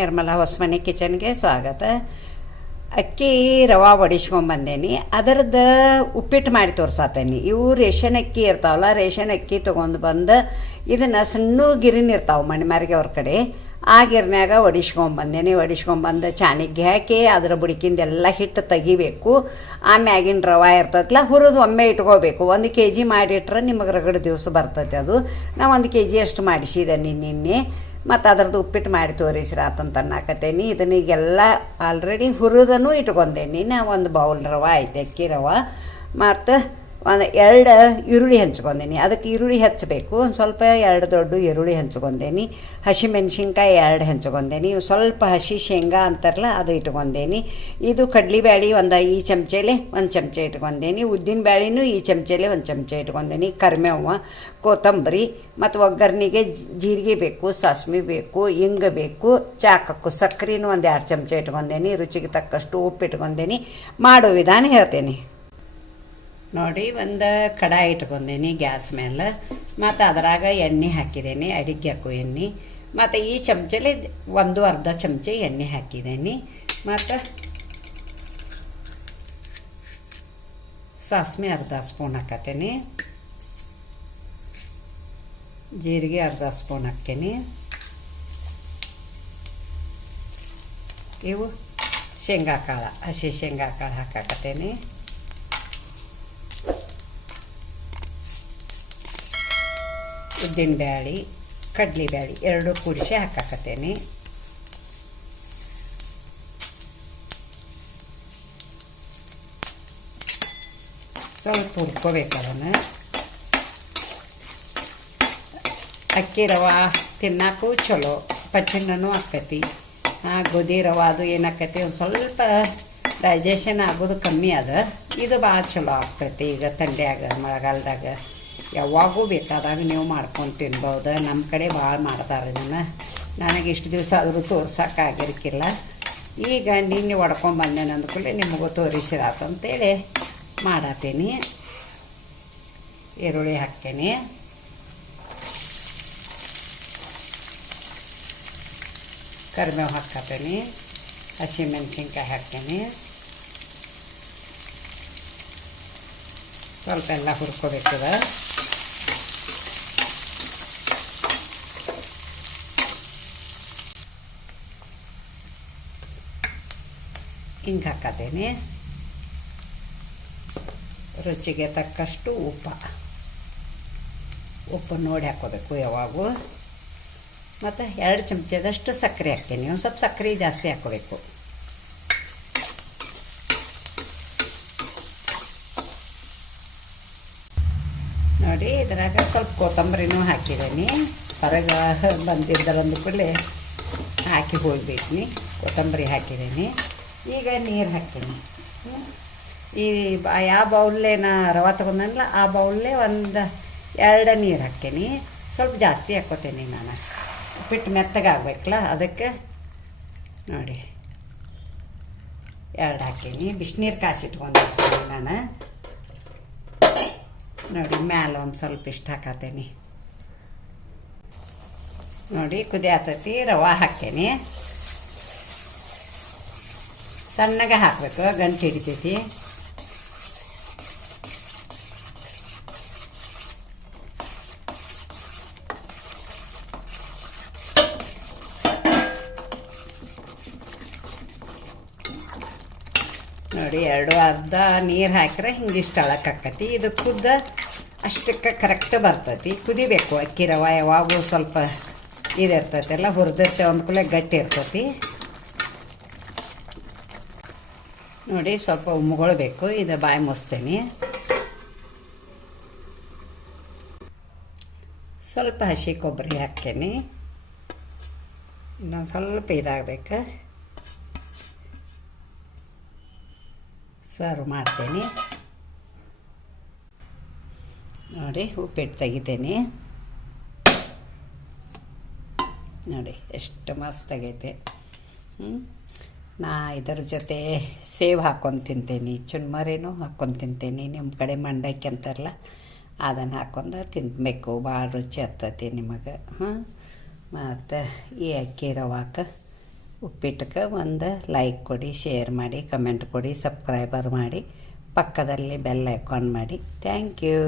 ನಿರ್ಮಲಾ ಹೊಸಮನೆ ಕಿಚನ್ಗೆ ಸ್ವಾಗತ. ಅಕ್ಕಿ ರವಾ ಒಡಿಸ್ಕೊಂಬಂದೇನಿ ಅದರದ್ದು ಉಪ್ಪಿಟ್ಟು ಮಾಡಿ ತೋರ್ಸಾತೇನಿ. ಇವು ರೇಷನ್ ಅಕ್ಕಿ ಇರ್ತಾವಲ್ಲ, ರೇಷನ್ ಅಕ್ಕಿ ತೊಗೊಂಡು ಬಂದು ಇದನ್ನು ಸಣ್ಣ ಗಿರಿನ ಇರ್ತಾವೆ ಮಣಿಮಾರಿಗೆ ಅವ್ರ ಕಡೆ. ಆ ಗಿರ್ನ್ಯಾಗ ಒಡಿಸ್ಕೊಂಬಂದೇನಿ ಒಡಿಸ್ಕೊಂಬಂದು ಚಾನಿಗೆ ಹಾಕಿ ಅದರ ಬುಡಿಕಿಂದೆಲ್ಲ ಹಿಟ್ಟು ತೆಗಿಬೇಕು. ಆಮ್ಯಾಗಿನ ರವಾ ಇರ್ತೈತಲ್ಲ ಹುರಿದು ಒಮ್ಮೆ ಇಟ್ಕೋಬೇಕು. ಒಂದು ಕೆ ಜಿ ಮಾಡಿಟ್ರೆ ನಿಮಗೆ ರಗಡ ದಿವಸ ಬರ್ತೈತೆ ಅದು. ನಾ ಒಂದು ಕೆ ಜಿ ಅಷ್ಟು ಮಾಡಿಸಿದೆ ನಿನ್ನೆ. ಮತ್ತು ಅದ್ರದ್ದು ಉಪ್ಪಿಟ್ಟು ಮಾಡಿ ತೋರಿಸ್ರಿ ಆತಂತ ಅನ್ನಕತ್ತೇನಿ. ಇದನ್ನ ಈಗೆಲ್ಲ ಆಲ್ರೆಡಿ ಹುರಿದನೂ ಇಟ್ಕೊಂಡೇನಿ. ನಾ ಒಂದು ಬೌಲ್ ರವೆ ಐತೆ ಅಕ್ಕಿ ರವ. ಮತ್ತು ಒಂದು ಎರಡು ಈರುಳ್ಳಿ ಹಂಚ್ಕೊಂಡೇನಿ. ಅದಕ್ಕೆ ಈರುಳ್ಳಿ ಹೆಚ್ಚಬೇಕು ಒಂದು ಸ್ವಲ್ಪ ಎರಡು ದೊಡ್ಡ ಈರುಳ್ಳಿ ಹಂಚ್ಕೊಂಡೇನಿ. ಹಸಿ ಮೆಣಸಿನ್ಕಾಯಿ ಎರಡು ಹೆಂಚ್ಕೊಂಡೇನಿ. ಸ್ವಲ್ಪ ಹಸಿ ಶೇಂಗಾ ಅಂತಾರಲ್ಲ, ಅದು ಇಟ್ಕೊಂಡೇನಿ. ಇದು ಕಡ್ಲಿಬ್ಯಾಳಿ ಒಂದು ಈ ಚಮಚೆಲೆ ಒಂದು ಚಮಚ ಇಟ್ಕೊಂಡೇನಿ. ಉದ್ದಿನ ಬ್ಯಾಳಿನೂ ಈ ಚಮಚೆಲೆ ಒಂದು ಚಮಚ ಇಟ್ಕೊಂಡೇನಿ. ಕರಿಮೇವ ಕೊತ್ತಂಬರಿ ಮತ್ತು ಒಗ್ಗರಣೆಗೆ ಜೀರಿಗೆ ಬೇಕು ಸಾಸ್ಮಿ ಬೇಕು, ಇಂಗ ಬೇಕು, ಚಾಕಕ್ಕು ಸಕ್ಕರೆನೂ ಒಂದು ಎರಡು ಚಮಚ ಇಟ್ಕೊಂಡೇನಿ. ರುಚಿಗೆ ತಕ್ಕಷ್ಟು ಉಪ್ಪು ಇಟ್ಕೊಂಡೇನಿ ಮಾಡೋ ವಿಧಾನ ಹೇಳ್ತೇನೆ. ನೋಡಿ, ಒಂದು ಕಡಾಯಿ ಇಟ್ಕೊಂಡೇನಿ ಗ್ಯಾಸ್ ಮೇಲೆ. ಮತ್ತು ಅದರಾಗ ಎಣ್ಣೆ ಹಾಕಿದ್ದೀನಿ ಹಾಕು ಎಣ್ಣೆ. ಮತ್ತು ಈ ಚಮಚಲಿ ಒಂದು ಅರ್ಧ ಚಮಚ ಎಣ್ಣೆ ಹಾಕಿದ್ದೀನಿ ಮತ್ತು ಸಾಸ್ಮೆ ಅರ್ಧ ಸ್ಪೂನ್ ಹಾಕತ್ತೀನಿ. ಜೀರಿಗೆ ಅರ್ಧ ಸ್ಪೂನ್ ಹಾಕ್ತೇನೆ. ಇವು ಶೇಂಗಾ ಕಾಳು ಹಸಿ ಶೇಂಗಾ ಕಾಳು ಹಾಕಾಕತ್ತೇನೆ. ಉದ್ದಿನ ಬ್ಯಾಳಿ ಕಡ್ಲಿ ಬ್ಯಾಳಿ ಎರಡು ಕೂಡಿಸಿ ಹಾಕಾಕತ್ತೇನೆ. ಸ್ವಲ್ಪ ಹುರ್ಕೋಬೇಕು ಅದನ್ನು. ಅಕ್ಕಿ ರವೆ ತಿನ್ನಕ್ಕೂ ಚಲೋ ಆಕತಿ. ಆ ಗೋಧಿ ರವೆ ಅದು ಏನಾಕತಿ, ಒಂದು ಸ್ವಲ್ಪ ಡೈಜೆಷನ್ ಆಗೋದು ಕಮ್ಮಿ ಅದ ಇದು ಭಾಳ ಚಲೋ ಆಗ್ತೈತಿ ಈಗ ಥಂಡ್ಯಾಗ ಮಳೆಗಾಲದಾಗ. ಯಾವಾಗೂ ಬೇಕಾದಾಗ ನೀವು ಮಾಡ್ಕೊಂಡು ತಿನ್ಬೋದು. ನಮ್ಮ ಕಡೆ ಭಾಳ ಮಾಡ್ತಾರೆ ಇದನ್ನು. ನನಗೆ ಇಷ್ಟು ದಿವಸ ಆದರೂ ತೋರ್ಸೋಕ್ಕಾಗಿರ್ಕಿಲ್ಲ. ಈಗ ನಿನ್ನೆ ಹೊಡ್ಕೊಂಬಂದೇನೆ ಅಂದ್ಕೊಳ್ಳಿ ನಿಮಗೂ ತೋರಿಸಿರಾತಂತೇಳಿ ಮಾಡತ್ತೀನಿ ಈರುಳ್ಳಿ ಹಾಕ್ತೇನೆ. ಕರಿಬೇವು ಹಾಕ್ತೀನಿ ಹಸಿಮೆಣ್ಸಿನ್ಕಾಯಿ ಹಾಕ್ತೀನಿ. ಸ್ವಲ್ಪ ಎಲ್ಲ ಹುರ್ಕೋಬೇಕದ ಹಿಂಗೆ ಹಾಕತೇನೆ ರುಚಿಗೆ ತಕ್ಕಷ್ಟು ಉಪ್ಪ. ಉಪ್ಪು ನೋಡಿ ಹಾಕೋಬೇಕು ಯಾವಾಗೂ. ಮತ್ತು ಎರಡು ಚಮಚದಷ್ಟು ಸಕ್ಕರೆ ಹಾಕ್ತೀನಿ. ಒಂದು ಸ್ವಲ್ಪ ಸಕ್ಕರೆ ಜಾಸ್ತಿ ಹಾಕೋಬೇಕು ನೋಡಿ, ಇದ್ರಾಗ ಸ್ವಲ್ಪ ಕೊತ್ತಂಬರಿನೂ ಹಾಕಿದ್ದೀನಿ. ಹೊರಗ ಬಂದಿದ್ದರೊಂದು ಕೂಡಲೇ ಹಾಕಿ ಹೋಗ್ಬೇಕು ಕೊತ್ತಂಬರಿ ಹಾಕಿದ್ದೀನಿ. ಈಗ ನೀರು ಹಾಕ್ತೀನಿ. ಈ ಯಾವ ಬೌಲ್ಲೇ ನಾ ರವೆ ತೊಗೊಂಡಲ್ಲ ಆ ಬೌಲ್ಲೇ ಒಂದು ಎರಡು ನೀರು ಹಾಕ್ತೀನಿ. ಸ್ವಲ್ಪ ಜಾಸ್ತಿ ಹಾಕ್ಕೋತೀನಿ ನಾನು. ಉಪ್ಪಿಟ್ಟು ಮೆತ್ತಗಾಗಬೇಕಲ್ಲ ಅದಕ್ಕೆ ನೋಡಿ. ಎರಡು ಹಾಕೀನಿ ಬಿಸಿನೀರು ಕಾಸಿಟ್ಕೊಂಡಿರ್ತೀನಿ ನಾನು. ನೋಡಿ, ಮ್ಯಾಲೆ ಒಂದು ಸ್ವಲ್ಪ ಇಷ್ಟು ಹಾಕತ್ತೀನಿ ನೋಡಿ ಕುದಿ ಆತೈತಿ ರವೆ ಹಾಕೇನಿ ಸಣ್ಣಗೆ ಹಾಕಬೇಕು, ಗಂಟು ಹಿಡಿತೈತಿ. ನೋಡಿ, ಎರಡು ಅರ್ಧ ನೀರು ಹಾಕಿದ್ರೆ ಹಿಂಗಿಷ್ಟು ಅಳಕ್ಕಾಕತಿ ಇದು ಕುದ್ದ ಅಷ್ಟಕ್ಕೆ ಕರೆಕ್ಟ್ ಬರ್ತೈತಿ. ಕುದಿಬೇಕು, ಅಕ್ಕಿ ರವೆ ಯಾವಾಗೂ ಸ್ವಲ್ಪ ಇದಿರ್ತೈತಿ ಎಲ್ಲ ಹುರಿದಿರ್ತೆ ಅಂದ್ಕೂಲೆ ಗಟ್ಟಿ ಇರ್ತೈತಿ. ನೋಡಿ, ಸ್ವಲ್ಪ ಮುಗೊಳ್ಬೇಕು ಇದು ಬಾಯಿ ಮುಸ್ತೇನೆ ಸ್ವಲ್ಪ ಹಸಿ ಕೊಬ್ಬರಿ ಹಾಕ್ತೇನೆ. ಇನ್ನೊಂದು ಸ್ವಲ್ಪ ಇದಾಗಬೇಕು. ಸರ್ವ್ ಮಾಡ್ತೇನೆ. ನೋಡಿ, ಉಪ್ಪಿಟ್ಟು ತೆಗಿತೇನೆ. ನೋಡಿ, ಎಷ್ಟು ಮಸ್ತ್ ಆಗೈತೆ. ಹ್ಞೂ ನಾ ಇದರ ಜೊತೆ ಸೇವ್ ಹಾಕ್ಕೊಂಡು ತಿಂತೇನೆ ಚುನ್ಮರಿನೂ ಹಾಕ್ಕೊಂಡು ತಿಂತೇನೆ ನಿಮ್ಮ ಕಡೆ ಮಂಡಕ್ಕಿ ಅಂತಾರಲ್ಲ, ಅದನ್ನು ಹಾಕ್ಕೊಂಡು ತಿನ್ನಬೇಕು ಭಾಳ ರುಚಿ ಆಗ್ತೈತಿ ನಿಮಗೆ, ಹಾಂ? ಮತ್ತು ಈ ಅಕ್ಕಿ ರವಾಕ ಉಪ್ಪಿಟ್ಟಕ್ಕೆ ಒಂದು ಲೈಕ್ ಕೊಡಿ ಶೇರ್ ಮಾಡಿ ಕಮೆಂಟ್ ಕೊಡಿ ಸಬ್ಸ್ಕ್ರೈಬರ್ ಮಾಡಿ, ಪಕ್ಕದಲ್ಲಿ ಬೆಲ್ ಐಕಾನ್ ಮಾಡಿ. Thank you